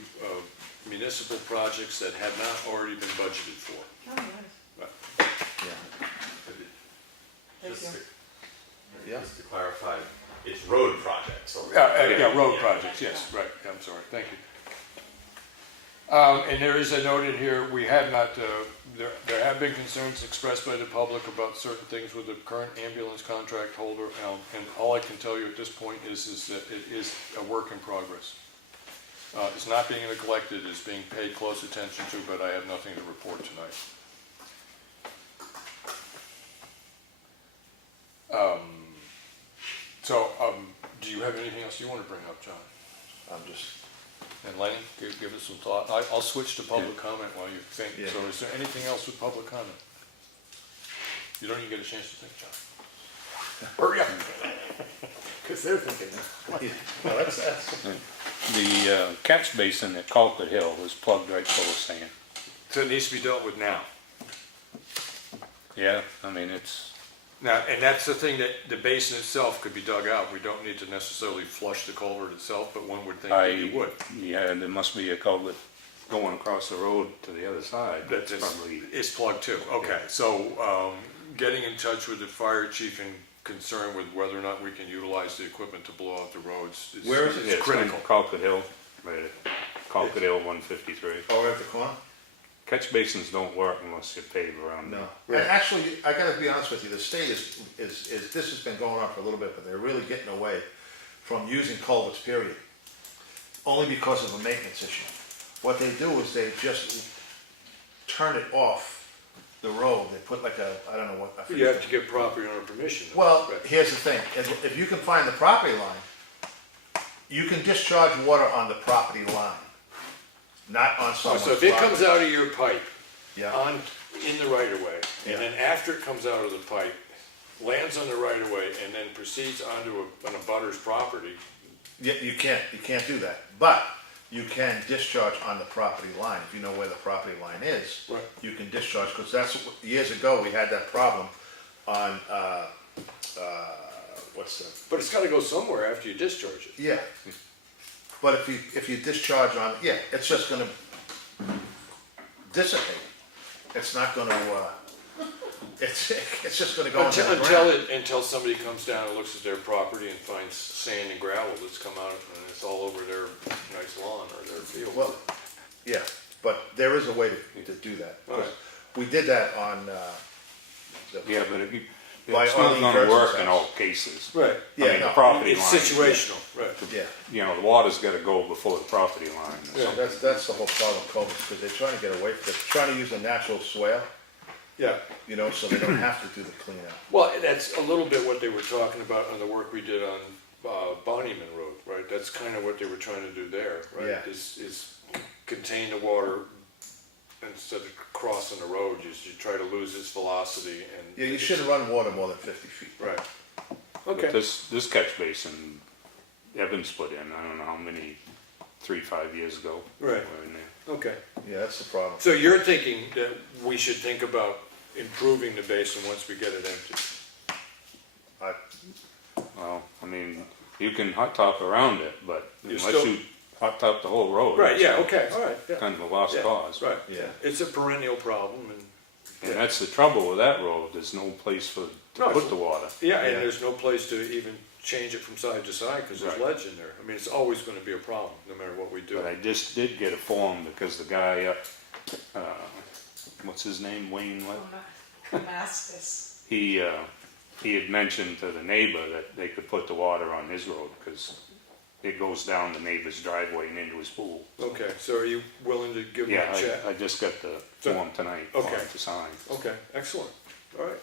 municipal projects that had not already been budgeted for. Oh, nice. Right. Yeah. Thank you. Yeah. Just to clarify, it's road projects. Yeah, road projects, yes, right, I'm sorry, thank you. And there is a note in here, we have not, there have been concerns expressed by the public about certain things with the current ambulance contract holder, and all I can tell you at this point is that it is a work in progress. It's not being neglected, it's being paid close attention to, but I have nothing to report tonight. Do you have anything else you want to bring up, John? I'm just, And Lenny, give us some thought. I'll switch to public comment while you think. Yeah. So is there anything else with public comment? You don't even get a chance to think, John. Hurry up. Because they're thinking. no, that's, The catch basin at Culprit Hill is plugged right full of sand. So it needs to be dealt with now. Yeah, I mean, it's, Now, and that's the thing, that the basin itself could be dug out. We don't need to necessarily flush the culvert itself, but one would think that you would. yeah, there must be a culvert going across the road to the other side. That's probably, it's plugged too. Okay, so getting in touch with the fire chief and concerned with whether or not we can utilize the equipment to blow out the roads is Where is it? yeah, it's critical. Culprit Hill, right at Culprit Hill 153. oh, we're at the corner? Catch basins don't work unless you pave around them. No. And actually, I gotta be honest with you, the state is, this has been going on for a little bit, but they're really getting away from using culverts, period. Only because of a maintenance issue. What they do is they just turn it off the road. They put like a, I don't know what. I forget. You have to get property owner permission. Well, Right. here's the thing, if you can find the property line, you can discharge water on the property line, not on someone's So if it comes property. out of your pipe, Yeah, in the right of way, Yeah. and then after it comes out of the pipe, lands on the right of way, and then proceeds onto an abutter's property, yeah, you can't do that, but you can discharge on the property line, if you know where the property line is. Right. You can discharge, because that's, years ago, we had that problem on, what's the, but it's gotta go somewhere after you discharge it. yeah. But if you discharge on, yeah, it's just gonna dissipate. It's not gonna, it's just gonna go into the ground. Until somebody comes down and looks at their property and finds sand and gravel that's come out and it's all over their nice lawn or their field. Well, yeah, but there is a way to do that. All right. We did that on, Yeah, but if you, By it's not Arlene gonna Kurtz's work in house. all cases. Right. I mean, Yeah, the no, property It's line. situational, right. yeah. You know, the water's gotta go before the property line. Yeah. That's the whole problem with culverts, because they're trying to get away, they're trying to use a natural swale, Yeah, you know, so they don't have to do the cleanup. well, that's a little bit what they were talking about on the work we did on Bonnyman Road, right? That's kind of what they were trying to do there, right? Yeah. Is contain the water instead of crossing the road, you try to lose its velocity and. Yeah, you shouldn't run water more than 50 feet. Right. But Okay. this catch basin, Evans put in, I don't know how many, 3-5 years ago. Right. were in there. Okay. Yeah, that's the problem. So you're thinking that we should think about improving the basin once we get it empty? I, Well, I mean, you can hot top around it, but You unless still- you hot top the whole road. Right, it's yeah, okay, all right, yeah. Kind of a lost Yeah, cause. Right, Yeah. it's a perennial problem and, And that's the trouble with that road, there's no place to No, put the water. yeah, and Yeah. there's no place to even change it from side to side because there's Right. ledge in there. I mean, it's always gonna be a problem, no matter what we do. But I just did get a form because the guy up, what's his name, Wayne, what? Damascus. He had mentioned to the neighbor that they could put the water on his road because it goes down the neighbor's driveway and into his pool. Okay, so are you willing to give me Yeah, a check? I just got the So- form tonight for okay. him to sign. Okay, excellent, all right.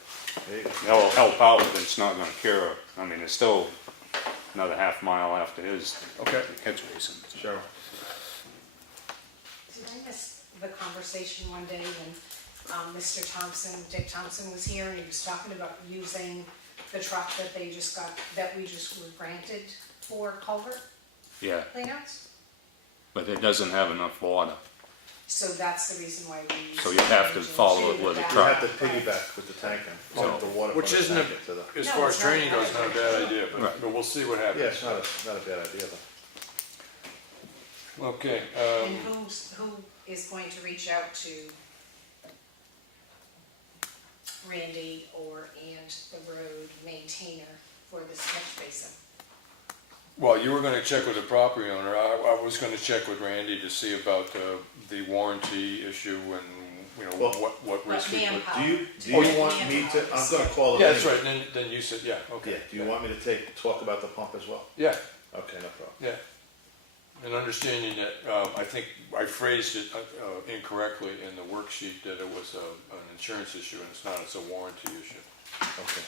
there you go. That'll help out, but it's not gonna cure, I mean, it's still another half mile after his Okay. catch basin. Cheryl. Did I miss the conversation one day when Mr. Thompson, Dick Thompson was here and he was talking about using the truck that they just got, that we just were granted for culvert Yeah, cleanouts? but it doesn't have enough water. So that's the reason why we use. So you have to engine follow two it with a that- You have truck. to piggyback with the tank and So- pump the water from Which the isn't tank into the. As No, far it's as not training goes, bad. not a bad idea, Right. but we'll see what happens. Yeah, it's not a bad idea, though. Okay, And who is going to reach out to Randy and the road maintainer for this catch basin? Well, you were gonna check with the property owner, I was gonna check with Randy to see about the warranty issue and, you know, Well, what risk we put. manpower. Do you Oh, want me to, I'm gonna call them. Yeah, that's anyway. right, then you said, yeah, okay. Yeah, do you want me to talk about the pump as well? Yeah, Okay, no problem. yeah. And understanding that, I think I phrased it incorrectly in the worksheet, that it was an insurance issue, and it's not, it's a warranty issue. Okay.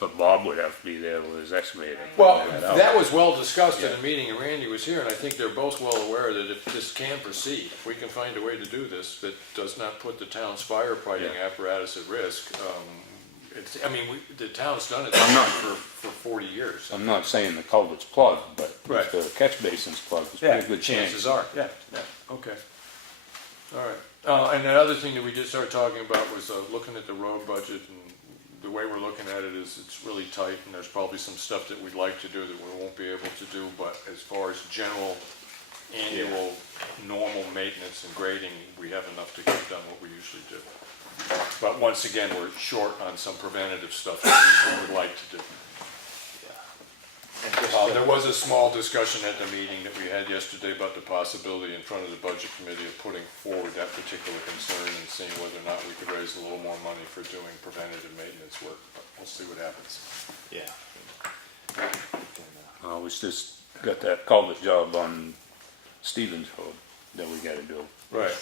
But Bob would have to be there with his excavator. Well, pulling out. that was well discussed in Yeah. the meeting, and Randy was here, and I think they're both well aware that if this can proceed, if we can find a way to do this that does not put the town's firefighting Yeah. apparatus at risk, it's, I mean, the town's done it I'm not- for 40 years. I'm not saying the culvert's plugged, but Right. if the catch basin's plugged, it's a Yeah, pretty good chance. chances are, yeah, okay. All right, and the other thing that we just started talking about was looking at the road budget, and the way we're looking at it is it's really tight, and there's probably some stuff that we'd like to do that we won't be able to do, but as far as general, annual, normal maintenance and grading, we have enough to get done what we usually do. But once again, we're short on some preventative stuff that we would like to do. And just, There was a small discussion at the meeting that we had yesterday about the possibility in front of the budget committee of putting forward that particular concern and seeing whether or not we could raise a little more money for doing preventative maintenance work, but we'll see what happens. yeah. We just got that culvert job on Stevens Road that we gotta do. Right,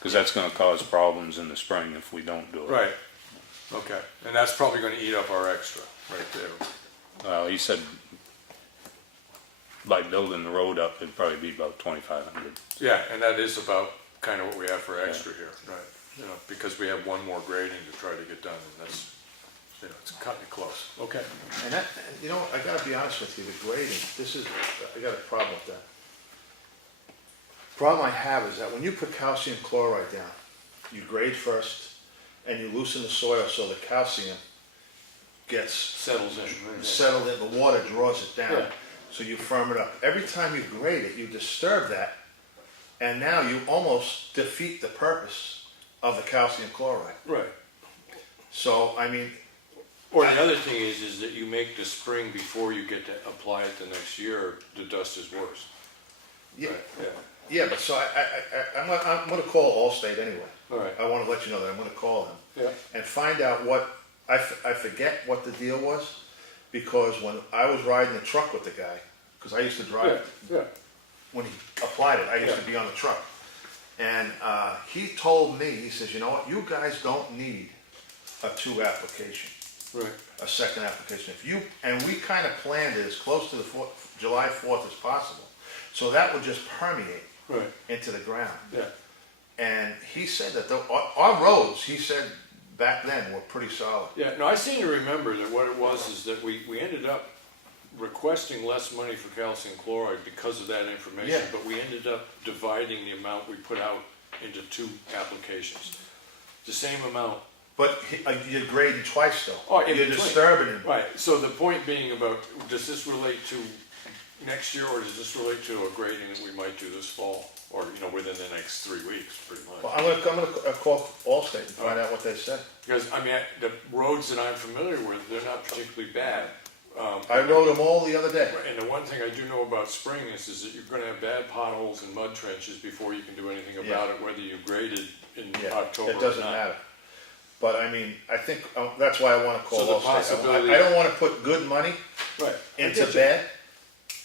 Cause that's gonna cause problems in the spring if we don't do it. right, okay, and that's probably gonna eat up our extra, right there. Well, he said by building the road up, it'd probably be about 2,500. Yeah, and that is about kind of what we have for extra here, right, you know, because we have one more grading to try to get done, and that's, you know, it's cutting it close, okay. And that, you know, I gotta be honest with you, the grading, I got a problem with that. Problem I have is that when you put calcium chloride down, you grade first, and you loosen the soil so the calcium gets Settles in. Right. settled in, the water draws it down, Yeah. so you firm it up. Every time you grade it, you disturb that, and now you almost defeat the purpose of the calcium chloride. Right. So, I mean, Or the other thing is that you make the spring before you get to apply it the next year, the dust is worse. yeah, Right, yeah, yeah, but so I'm gonna call Allstate anyway. all right, I wanna let you know that I'm gonna call them yeah, and find out what, I forget what the deal was, because when I was riding the truck with the guy, because I used to yeah, drive, yeah, when he applied it, I used to be on the truck. And he told me, he says, you know what, you guys don't need a 2 application, right, a second application. And we kind of planned it as close to the July 4th as possible. So that would just permeate right, into the ground. yeah, And he said that our roads, he said back then, were pretty solid. yeah. No, I seem to remember that what it was is that we ended up requesting less money for calcium chloride because of that information, Yeah. but we ended up dividing the amount we put out into 2 applications. The same amount. But you're grading twice though. Oh, in You're between. disturbing him. Right, so the point being about, does this relate to next year, or does this relate to a grading that we might do this fall? Or, you know, within the next 3 weeks, pretty Well, much. I'm gonna call Allstate and find out what they said. Because, I mean, the roads that I'm familiar with, they're not particularly bad. I rode them all the other day. And the one thing I do know about spring is that you're gonna have bad potholes and mud trenches before you can do anything about it, whether you graded in Yeah, October or it not. doesn't matter. But I mean, I think, that's why I wanna call So the Allstate. possibility- I don't wanna put good money Right. into bad,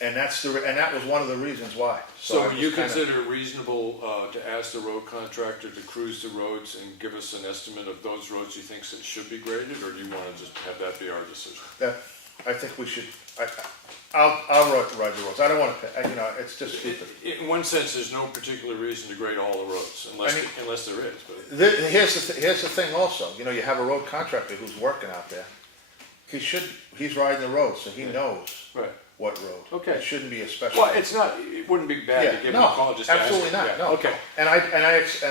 and that was one of the reasons why. So I would you just kinda- consider it reasonable to ask the road contractor to cruise the roads and give us an estimate of those roads you think that should be graded, or do you wanna just have that be our decision? That, I think we should, I'll ride the roads. I don't wanna, you know, it's just stupid. In one sense, there's no particular reason to grade all the roads, unless, I mean- unless there is, but. Here's the thing also, you know, you have a road contractor who's working out there. He's riding the road, so he knows Right. what road. Okay. It shouldn't be a special. Well, it's not, it wouldn't be bad to Yeah, give him a call, no, just to ask him. absolutely not, Yeah, no. Okay, And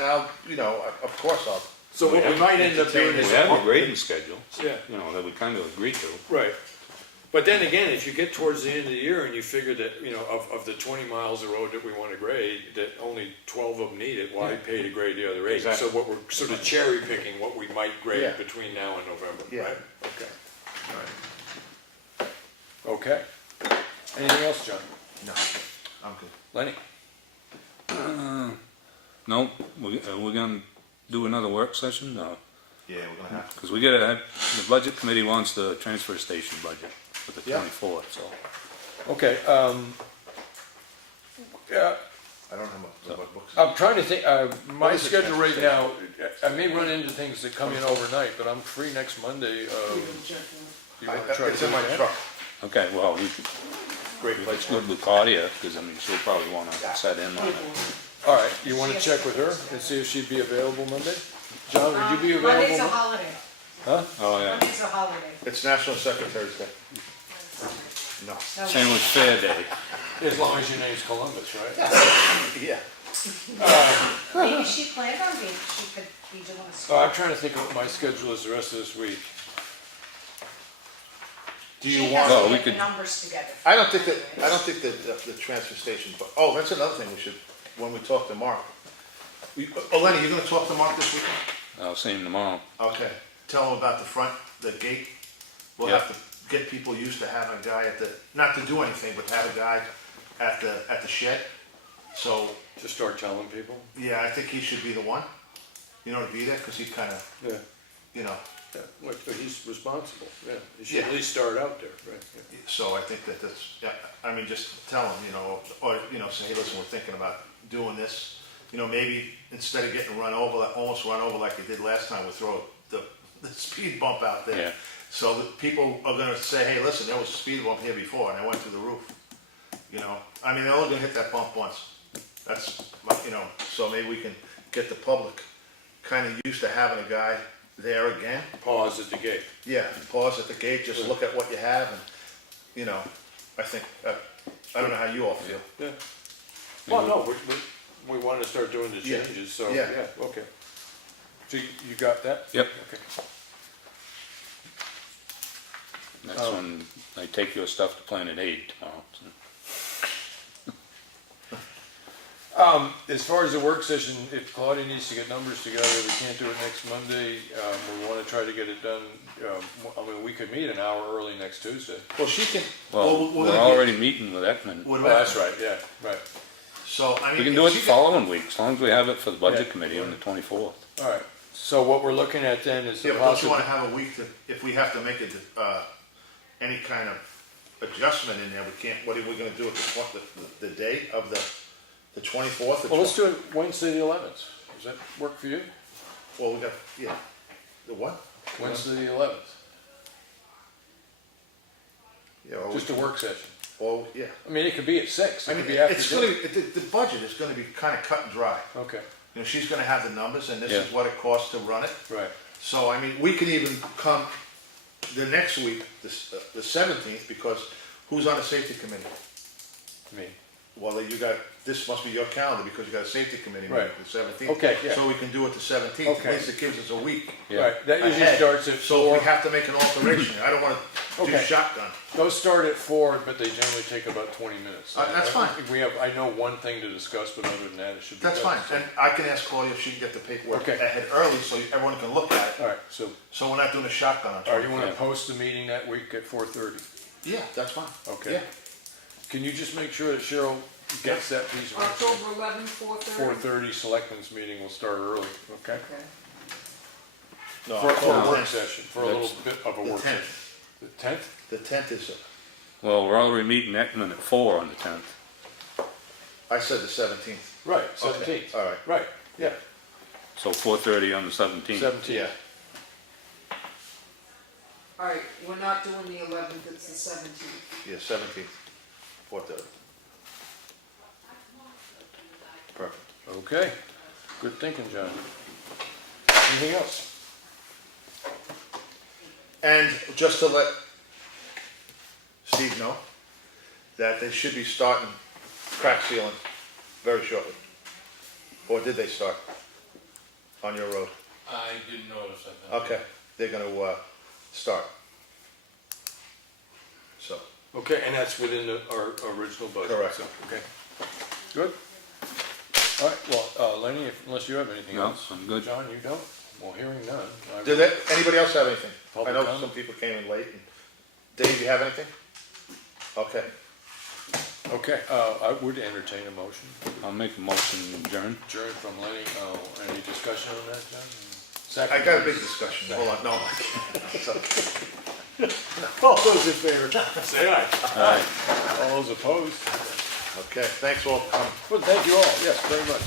I'll, you know, of course I'll. so what we might end up doing We is. have a grading schedule, Yeah. you know, that we kind of agreed to. Right. But then again, if you get towards the end of the year and you figure that, you know, of the 20 miles of road that we want to grade, that only 12 of them need it, why pay to grade the other 8? Exactly. So what we're sort of cherry picking what we might grade Yeah. between now and November, Yeah. right? Okay. All right. Okay. Anything else, John? No, I'm good. Lenny? No, we're gonna do another work session, no? Yeah, we're gonna have to. Because we gotta have, the budget committee wants the transfer station budget for the Yeah. 24th, so. Okay, yeah, I don't have what books. I'm trying to think, my What is the schedule right now, transportation? I may run into things that come in overnight, but I'm free next Monday. You wanna try to It's do in my that? truck. Okay, well, we could, Great it's place. good with Claudia, because I mean, she'll probably wanna set in on it. All right, you wanna check with her and see if she'd be available Monday? John, would you be available? Monday's a holiday. Huh? Oh, yeah. Monday's a holiday. It's National Secretary's Day. No. So- Same with Fair Day. As long as your name's Columbus, right? Yeah. Maybe she planned on being, she could be doing a. Oh, I'm trying to think of what my schedule is the rest of this week. Do you She want? has Well, to we get the could- numbers together. I don't think that the transfer station, but, oh, that's another thing we should, when we talk to Mark. Lenny, you gonna talk to Mark this weekend? I'll see him tomorrow. Okay. Tell him about the front, the gate. We'll Yeah. have to get people used to having a guy at the, not to do anything, but have a guy at the shed. So, Just start telling people? yeah, I think he should be the one, you know, to be there, because he kind of, Yeah. you know, Yeah, well, he's responsible, yeah. He should Yeah. at least start out there, right? Yeah. so I think that's, yeah, I mean, just tell him, you know, or, you know, say, hey, listen, we're thinking about doing this. You know, maybe instead of getting run over, almost run over like you did last time, we throw the speed bump out there. Yeah. So that people are gonna say, hey, listen, there was a speed bump here before, and I went through the roof. You know, I mean, they're only gonna hit that bump once. That's, you know, so maybe we can get the public kinda used to having a guy there again. Pause at the gate. Yeah, pause at the gate, just look at what you have, and, you know, I think, I don't know how you all feel. Yeah. Well, no, we wanted to start doing the Yeah. changes, so, Yeah. yeah, okay. So you got that? Yep. Okay. That's when I take your stuff to Planet Aid tomorrow. So. As far as the work session, if Claudia needs to get numbers together, we can't do it next Monday. We wanna try to get it done, I mean, we could meet an hour early next Tuesday. Well, she can, Well, we're we're gonna get- already meeting with Ekman. what Oh, about- that's right, yeah, right. So, I mean. We can if do it she the can- following week, as long as we have it for the budget Yeah. committee on the 24th. All right, so what we're looking at then is the Yeah, but don't you wanna possibility. have a week to, if we have to make any kind of adjustment in there, we can't, what are we gonna do at the day of the 24th? Well, let's do it Wednesday the 11th. Does that work for you? Well, we got, yeah, the what? Wednesday the 11th, Yeah, or just a work session. Or, yeah. I mean, it could be at 6, I it mean, could be after it's dinner. gonna, the budget is gonna be kinda cut and dry. Okay, You know, she's gonna have the numbers, and this Yeah. is what it costs to run it. right. So, I mean, we can even come the next week, the 17th, because who's on the safety committee? Me. Well, you got, this must be your calendar, because you got a safety committee meeting, Right. the 17th. Okay, yeah. So we can do it the 17th, Okay. at least it gives us a week Yeah. Right, that usually ahead. starts at So if 4. we have to make an alteration, I don't wanna do Okay. shotgun. Those start at 4, but they generally take about 20 minutes. That's fine. We have, I know one thing to discuss, but other than that, it should be. That's done, fine, so- and I can ask Claudia if she can get the paperwork Okay. ahead early, so everyone can look at it, All right, so, so we're not doing a shotgun on all right, you top. wanna Yeah. post the meeting that week at 4:30? Yeah, that's fine. Okay. Yeah. Can you just make sure that Cheryl gets that piece of October 11th, 4:30? 4:30 selectmen's meeting will start early, okay? Okay. No, For a October work 10th. session, for a little bit of a The work 10th. session. The 10th? The 10th is, Well, we're already meeting Ekman at 4 on the 10th. I said the 17th. Right, Okay, 17th. all right. Right, yeah, So 4:30 on the 17th. 17th. All right, we're not doing the 11th, it's the 17th. Yeah, 17th, 4:30. Perfect. Okay, good thinking, John. Anything else? And just to let Steve know that they should be starting crack sealing very shortly. Or did they start on your road? I didn't notice that. Okay, they're gonna, start. So, Okay, and that's within our original budget? Correct. so, Okay, good. All right, well, Lenny, unless you have anything No, else? I'm good. John, you don't? Well, hearing none. I- did anybody else have anything? I Public know comment? some people came in late. And Dave, you have anything? Okay. Okay, I would entertain a motion. I'll make a motion to adjourn. Adjourn from Lenny, any discussion on that, John? I got a big discussion, hold on, no. All those in favor, say aye. Aye. All those opposed? Okay, thanks all for coming. Well, thank you all, yes, very much.